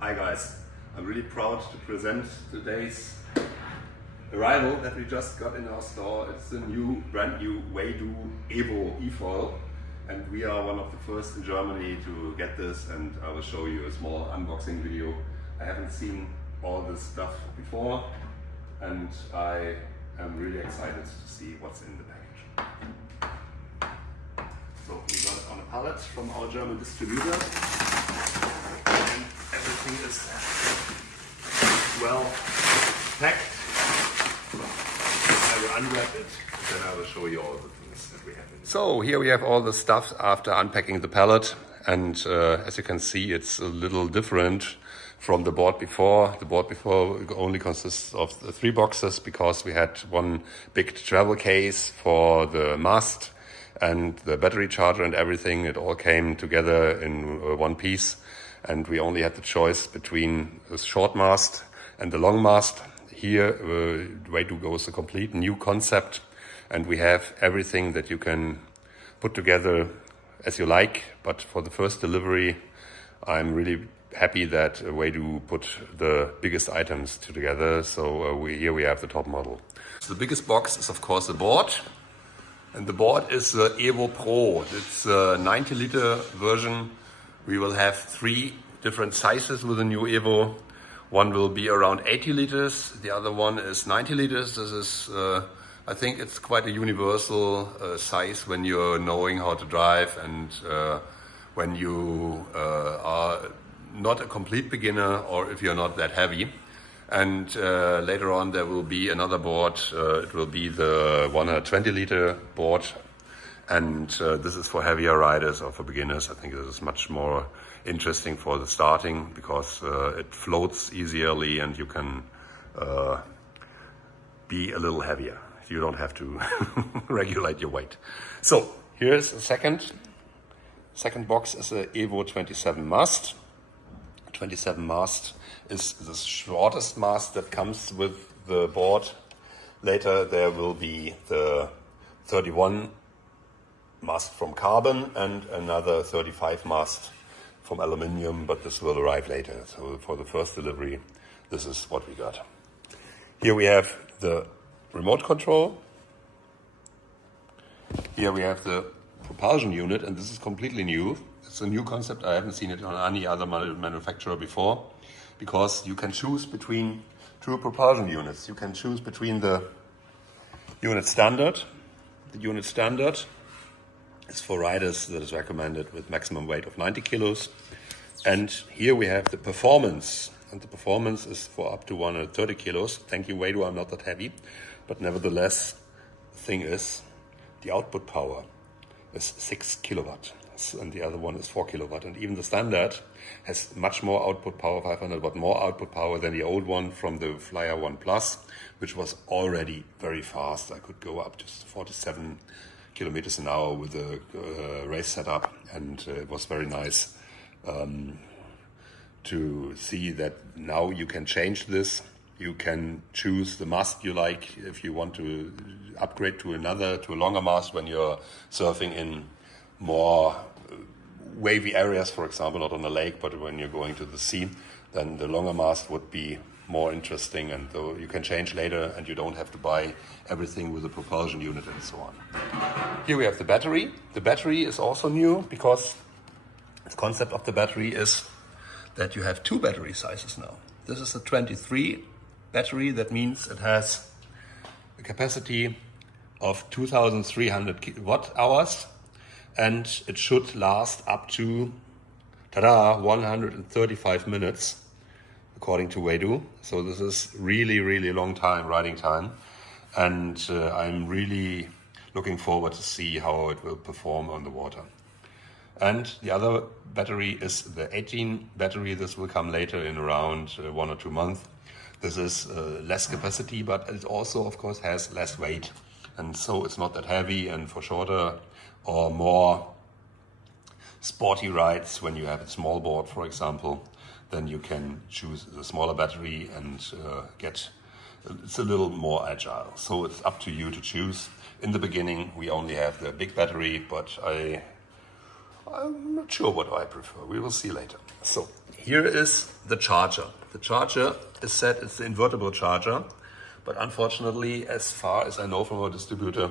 Hi guys, I'm really proud to present today's arrival that we just got in our store. It's the brand new WAYDOO EVO efoil, and we are one of the first in Germany to get this, and I will show you a small unboxing video. I haven't seen all this stuff before and I am really excited to see what's in the package. So we got it on a pallet from our German distributor, and everything is well packed. I will unwrap it, then I will show you all the things that we have in it. So here we have all the stuff after unpacking the pallet, and as you can see, it's a little different from the board before. The board before only consists of 3 boxes because we had one big travel case for the mast and the battery charger and everything. It all came together in one piece, and we only had the choice between the short mast and the long mast. Here WAYDOO goes a complete new concept, and we have everything that you can put together as you like. But for the first delivery, I'm really happy that WAYDOO put the biggest items together. So here we have the top model. So the biggest box is of course the board, and the board is the EVO Pro. It's a 90-liter version. We will have 3 different sizes with the new EVO. One will be around 80 liters, the other one is 90 liters. This is, I think it's quite a universal size when you're knowing how to drive, and when you are not a complete beginner, or if you're not that heavy. And later on there will be another board. It will be the 120-liter board, and this is for heavier riders or for beginners. I think this is much more interesting for the starting because it floats easily and you can be a little heavier. You don't have to regulate your weight. So here's the second box is a EVO 27 mast. 27 mast is the shortest mast that comes with the board. Later there will be the 31 mast from carbon and another 35 mast from aluminium, but this will arrive later. So for the first delivery, this is what we got. Here we have the remote control. Here we have the propulsion unit, and this is completely new. It's a new concept. I haven't seen it on any other manufacturer before, because you can choose between 2 propulsion units. You can choose between the unit standard. The unit standard is for riders that is recommended with maximum weight of 90 kilos. And here we have the performance, and the performance is for up to 130 kilos. Thank you, WAYDOO, I'm not that heavy, but nevertheless, the thing is, the output power is 6 kilowatt, and the other one is 4 kilowatt. And even the standard has much more output power, 500 watt more output power than the old one from the Flyer 1 Plus, which was already very fast. I could go up to 47 kilometers an hour with a race setup, and it was very nice to see that now you can change this. You can choose the mast you like if you want to upgrade to a longer mast when you're surfing in more wavy areas, for example, not on a lake, but when you're going to the sea, then the longer mast would be more interesting, and though you can change later and you don't have to buy everything with a propulsion unit and so on. Here we have the battery. The battery is also new because the concept of the battery is that you have 2 battery sizes now. This is a 23 battery. That means it has a capacity of 2,300 watt hours, and it should last up to 135 minutes according to WAYDOO. So this is really, really long time, riding time, and I'm really looking forward to see how it will perform on the water. And the other battery is the 18 battery. This will come later in around 1 or 2 months. This is less capacity, but it also, of course, has less weight. And so it's not that heavy, and for shorter or more sporty rides, when you have a small board, for example, then you can choose the smaller battery and it's a little more agile. So it's up to you to choose. In the beginning, we only have the big battery, but I'm not sure what I prefer. We will see later. So here is the charger. The charger is set, it's the invertible charger, but unfortunately, as far as I know from our distributor,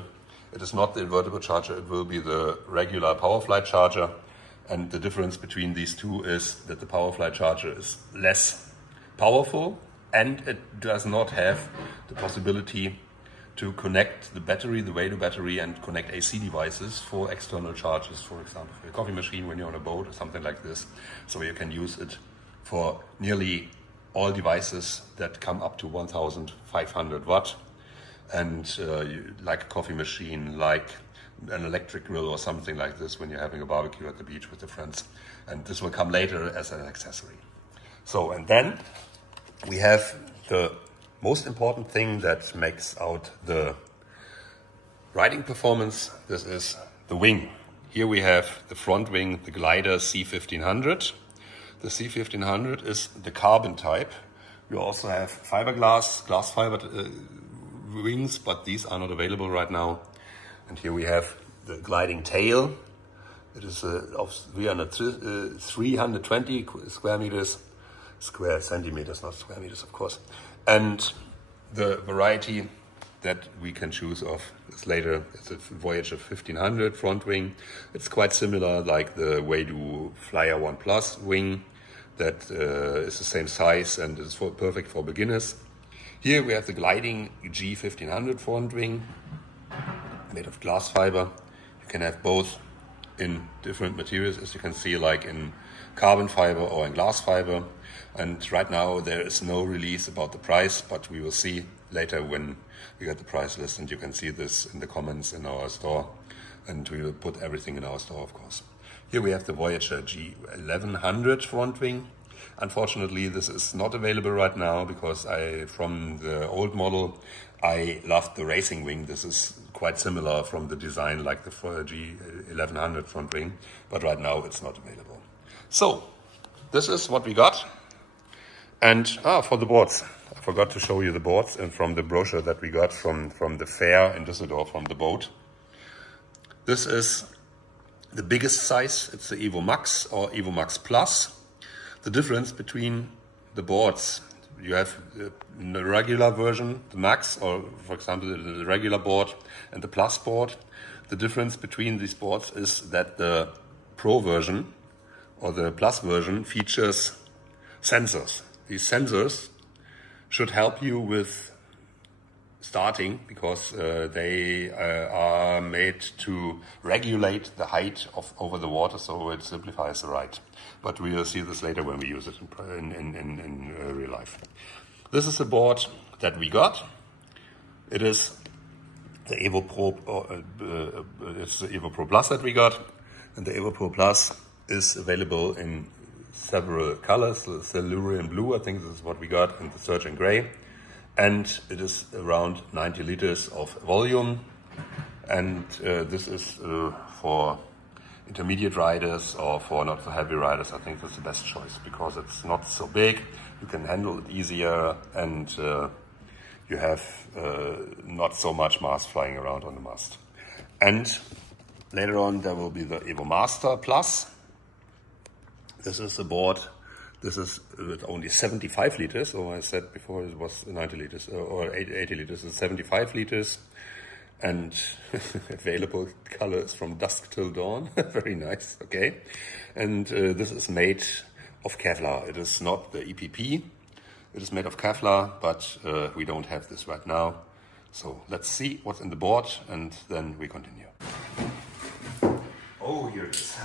it is not the invertible charger, it will be the regular PowerFly charger. And the difference between these two is that the PowerFly charger is less powerful and it does not have the possibility to connect the battery, the WAYDOO battery, and connect AC devices for external charges, for example, for your coffee machine when you're on a boat or something like this. So you can use it for nearly all devices that come up to 1500 watt. And like a coffee machine, like an electric grill or something like this when you're having a barbecue at the beach with your friends. And this will come later as an accessory. So, and then we have the most important thing that makes out the riding performance. This is the wing. Here we have the front wing, the glider C1500. The C1500 is the carbon type. We also have fiberglass, glass fiber wings, but these are not available right now. And here we have the gliding tail. It is of 320 square centimeters, not square meters, of course. And the variety that we can choose of is later. It's a Voyager 1500 front wing. It's quite similar like the WAYDOO Flyer 1 Plus wing that is the same size and is perfect for beginners. Here we have the gliding G1500 front wing made of glass fiber. You can have both in different materials, as you can see, like in carbon fiber or in glass fiber. And right now there is no release about the price, but we will see later when we get the price list, and you can see this in the comments in our store, and we will put everything in our store, of course. Here we have the Voyager G1100 front wing. Unfortunately, this is not available right now because from the old model, I loved the racing wing. This is quite similar from the design like the G1100 front wing, but right now it's not available. So, this is what we got. And for the boards, I forgot to show you the boards and from the brochure that we got from the fair in Düsseldorf from the boat. This is the biggest size. It's the Evo Max or Evo Max Plus. The difference between the boards, you have the regular version, the Max, or for example the regular board and the Plus board. The difference between these boards is that the Pro version or the Plus version features sensors. These sensors should help you with starting because they are made to regulate the height over the water, so it simplifies the ride. But we will see this later when we use it in real life. This is the board that we got. It is the Evo Pro. It's the Evo Pro Plus that we got, and the Evo Pro Plus is available in several colors. The Silurian blue, I think this is what we got, and the Surgeon gray. And it is around 90 liters of volume. And this is for intermediate riders or for not so heavy riders. I think that's the best choice because it's not so big. You can handle it easier and you have not so much mass flying around on the mast. And later on there will be the Evo Master Plus. This is the board. This is with only 75 liters, so I said before it was 90 liters or 80 liters, it's 75 liters. And available color is from dusk till dawn, very nice, okay. And this is made of Kevlar. It is not the EPP, it is made of Kevlar, but we don't have this right now. So let's see what's in the board and then we continue. Oh, here it is.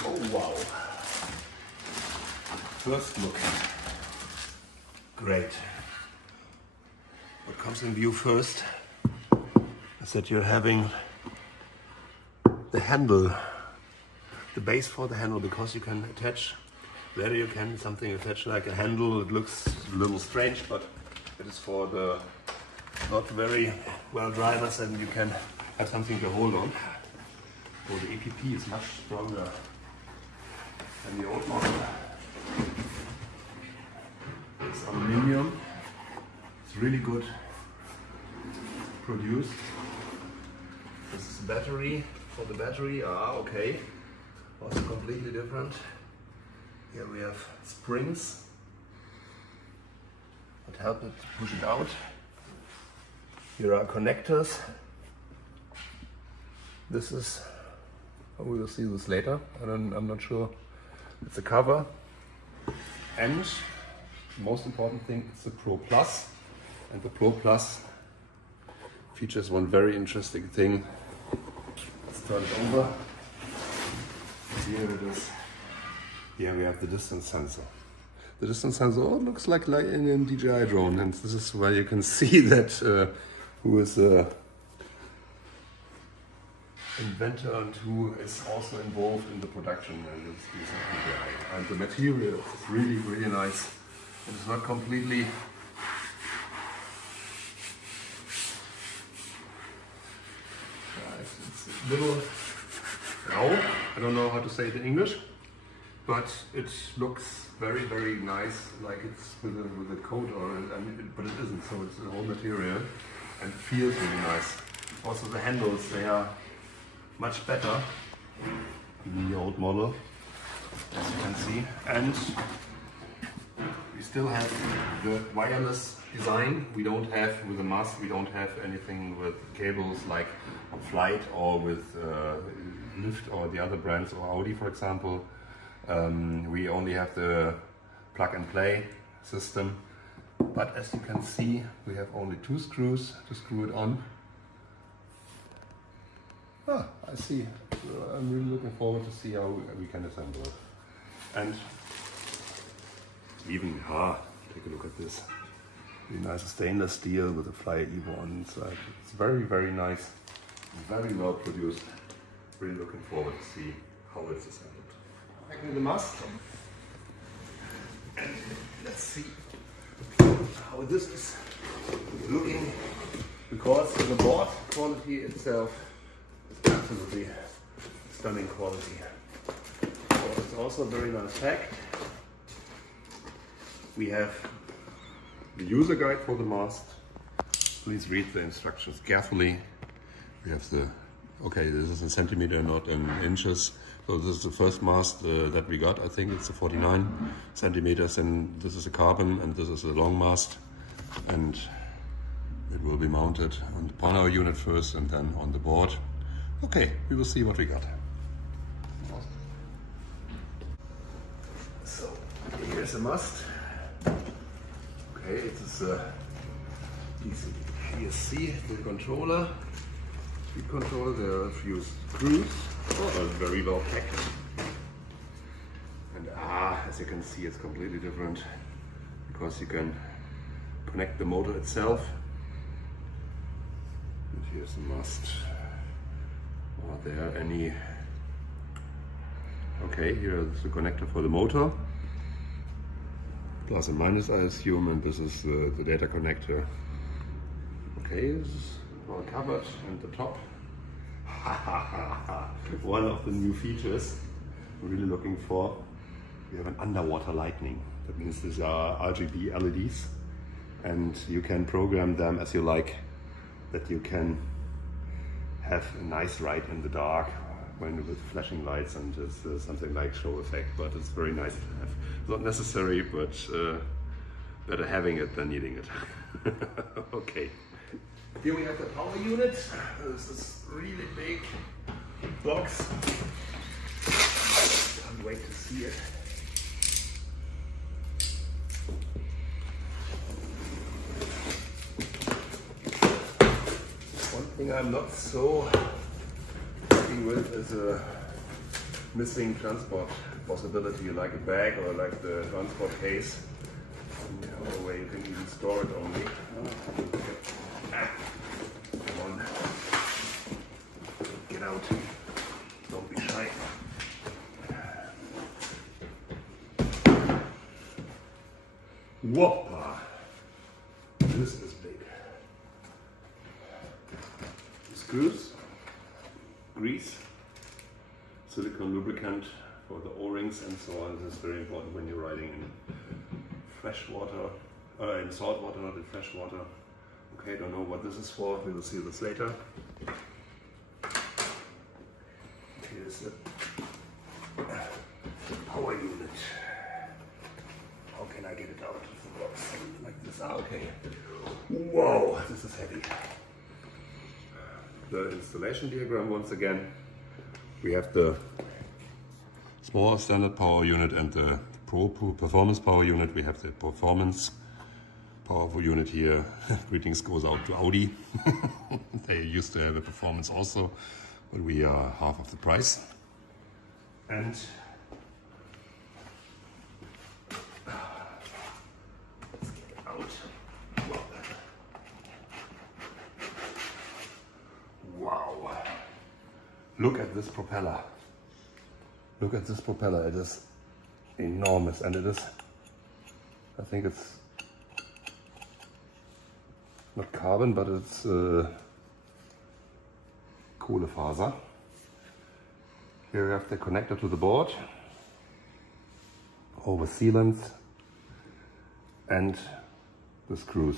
Oh wow. First look. Great. What comes in view first is that you're having the handle, the base for the handle, because you can attach, there you can something attach like a handle. It looks a little strange, but it is for the not very well drivers, and you can have something to hold on. So the EPP is much stronger than the old model. It's aluminium. It's really good. produced. This is battery, for the battery, okay. Also completely different. Here we have springs that help it to push it out. Here are connectors. This is, we will see this later. I'm not sure. It's a cover. And the most important thing is the Pro Plus. And the Pro Plus features one very interesting thing. Let's turn it over. Here it is. Here we have the distance sensor. The distance sensor looks like in a DJI drone, and this is where you can see that who is the inventor and who is also involved in the production and is using DJI. And the material is really, really nice. It is not completely it's a little raw. I don't know how to say it in English, but it looks very, very nice, like it's with a coat but it isn't. So it's the whole material and feels really nice. Also the handles, they are much better than the old model, as you can see. And we still have the wireless design. We don't have, with the mast, we don't have anything with cables like Flight or with Lift or the other brands, or Audi for example. We only have the plug and play system. But as you can see, we have only 2 screws to screw it on. I see. I'm really looking forward to see how we can assemble it. And even, take a look at this. Really nice stainless steel with a Flyer EVO on the inside. It's very, very nice. Very well produced. Really looking forward to see how it's assembled. Back in the mast. And let's see how this is looking, because the board quality itself is absolutely stunning quality. So it's also a very nice pack. We have the user guide for the mast. Please read the instructions carefully. We have the, okay, this is in centimeter, not in inches. So this is the first mast that we got. I think it's a 49 centimeters, and this is a carbon, and this is a long mast. And it will be mounted on the power unit first and then on the board. Okay, we will see what we got. So here's a mast. Okay, it is a ESC with controller. Speed control, there are a few screws. Very well packed. And as you can see, it's completely different because you can connect the motor itself. And here's the mast. Are there any? Okay, here is the connector for the motor. Plus and minus, I assume, and this is the data connector. Okay, this is all covered, and the top. One of the new features I'm really looking for. We have an underwater lighting. That means these are RGB LEDs, and you can program them as you like. That you can have a nice ride in the dark when with flashing lights and just something like show effect. But it's very nice to have. Not necessary, but better having it than needing it. Okay. Here we have the power unit. This is really big box. Can't wait to see it. One thing I'm not so happy with is a missing transport possibility, like a bag or like the transport case. No way you can even store it only. Come on. Get out. Don't be shy. Whoppa! This is big. Screws, grease, silicone lubricant for the O-rings and so on. This is very important when you're riding in fresh water, in salt water, not in fresh water. Okay, Okay, don't know what this is for. We will see this later. Here's the power unit. How can I get it out of the box? Like this. Ah, okay. Whoa, this is heavy. The installation diagram once again. We have the small standard power unit and the Pro performance power unit. We have the performance powerful unit here. Greetings goes out to Audi. They used to have a performance also, but we are half of the price. And let's get it out. Wow. Look at this propeller. Look at this propeller. It is enormous, and it is, I think it's not carbon, but it's Kohlefaser. Here we have the connector to the board, all the sealants and the screws.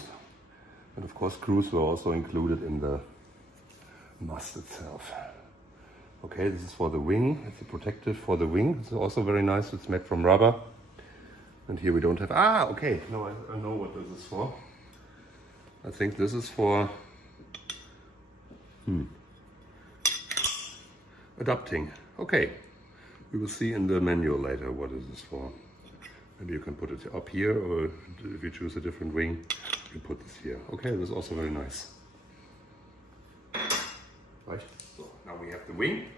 And of course screws were also included in the mast itself. Okay, this is for the wing. It's a protective for the wing. It's also very nice. It's made from rubber. And here we don't have... Ah, okay. No, I know what this is for. I think this is for... adapting. Okay. We will see in the manual later what is this for. Maybe you can put it up here, or if you choose a different wing, you put this here. Okay, this is also very nice. Right. So now we have the wing.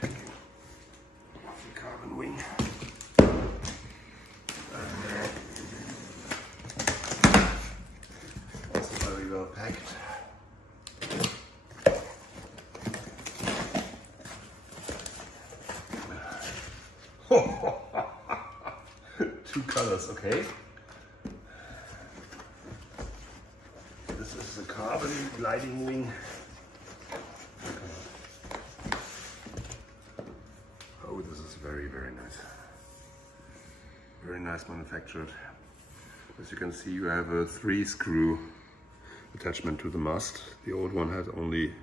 Taking off the carbon wing. Also very well packed. Two colors, okay. This is the carbon gliding wing. Oh, this is very, very nice. Very nice manufactured. As you can see, you have a 3-screw attachment to the mast. The old one has only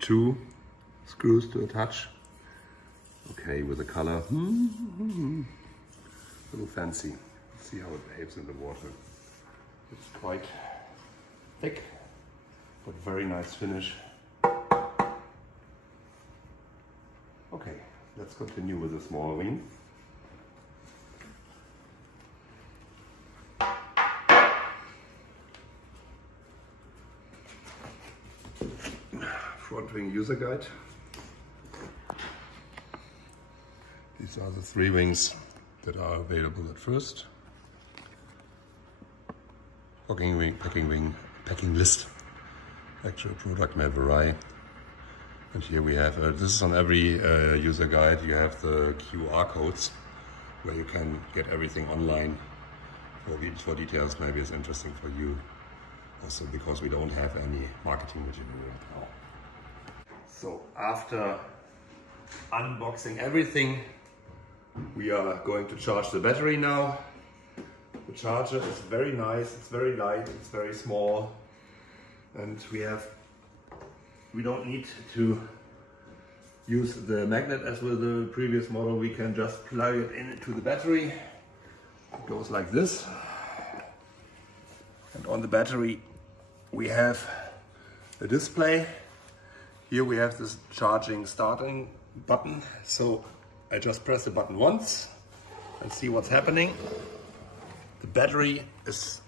2 screws to attach. Okay, with the color, a little fancy. Let's see how it behaves in the water. It's quite thick, but very nice finish. Okay, let's continue with the small wing. Front wing user guide. These are the 3 wings that are available at first. Packing wing, packing list. Actual product may vary. And here we have, this is on every user guide, you have the QR codes where you can get everything online. For details, maybe it's interesting for you. Also because we don't have any marketing material right now. So after unboxing everything, we are going to charge the battery now. The charger is very nice, it's very light, it's very small, and we don't need to use the magnet as with the previous model. We can just plug it into the battery. It goes like this, and on the battery we have a display. Here we have this charging starting button, so I just press the button once and see what's happening. The battery is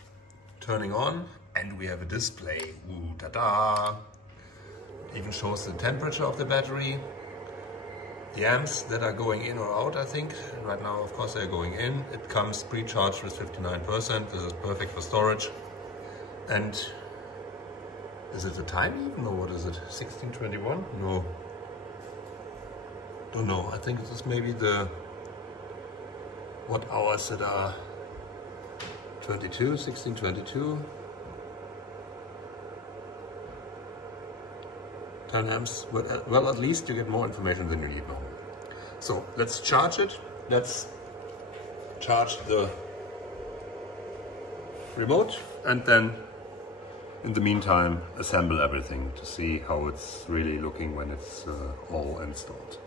turning on and we have a display. Ooh, ta-da! It even shows the temperature of the battery, the amps that are going in or out, I think. Right now, of course, they're going in. It comes pre-charged with 59%. This is perfect for storage. And is it the time even, or what is it? 1621? No. Don't know. I think this is maybe the watt hours that are 1622. 10 amps. Well, at least you get more information than you need now. So let's charge it. Let's charge the remote, and then in the meantime assemble everything to see how it's really looking when it's all installed.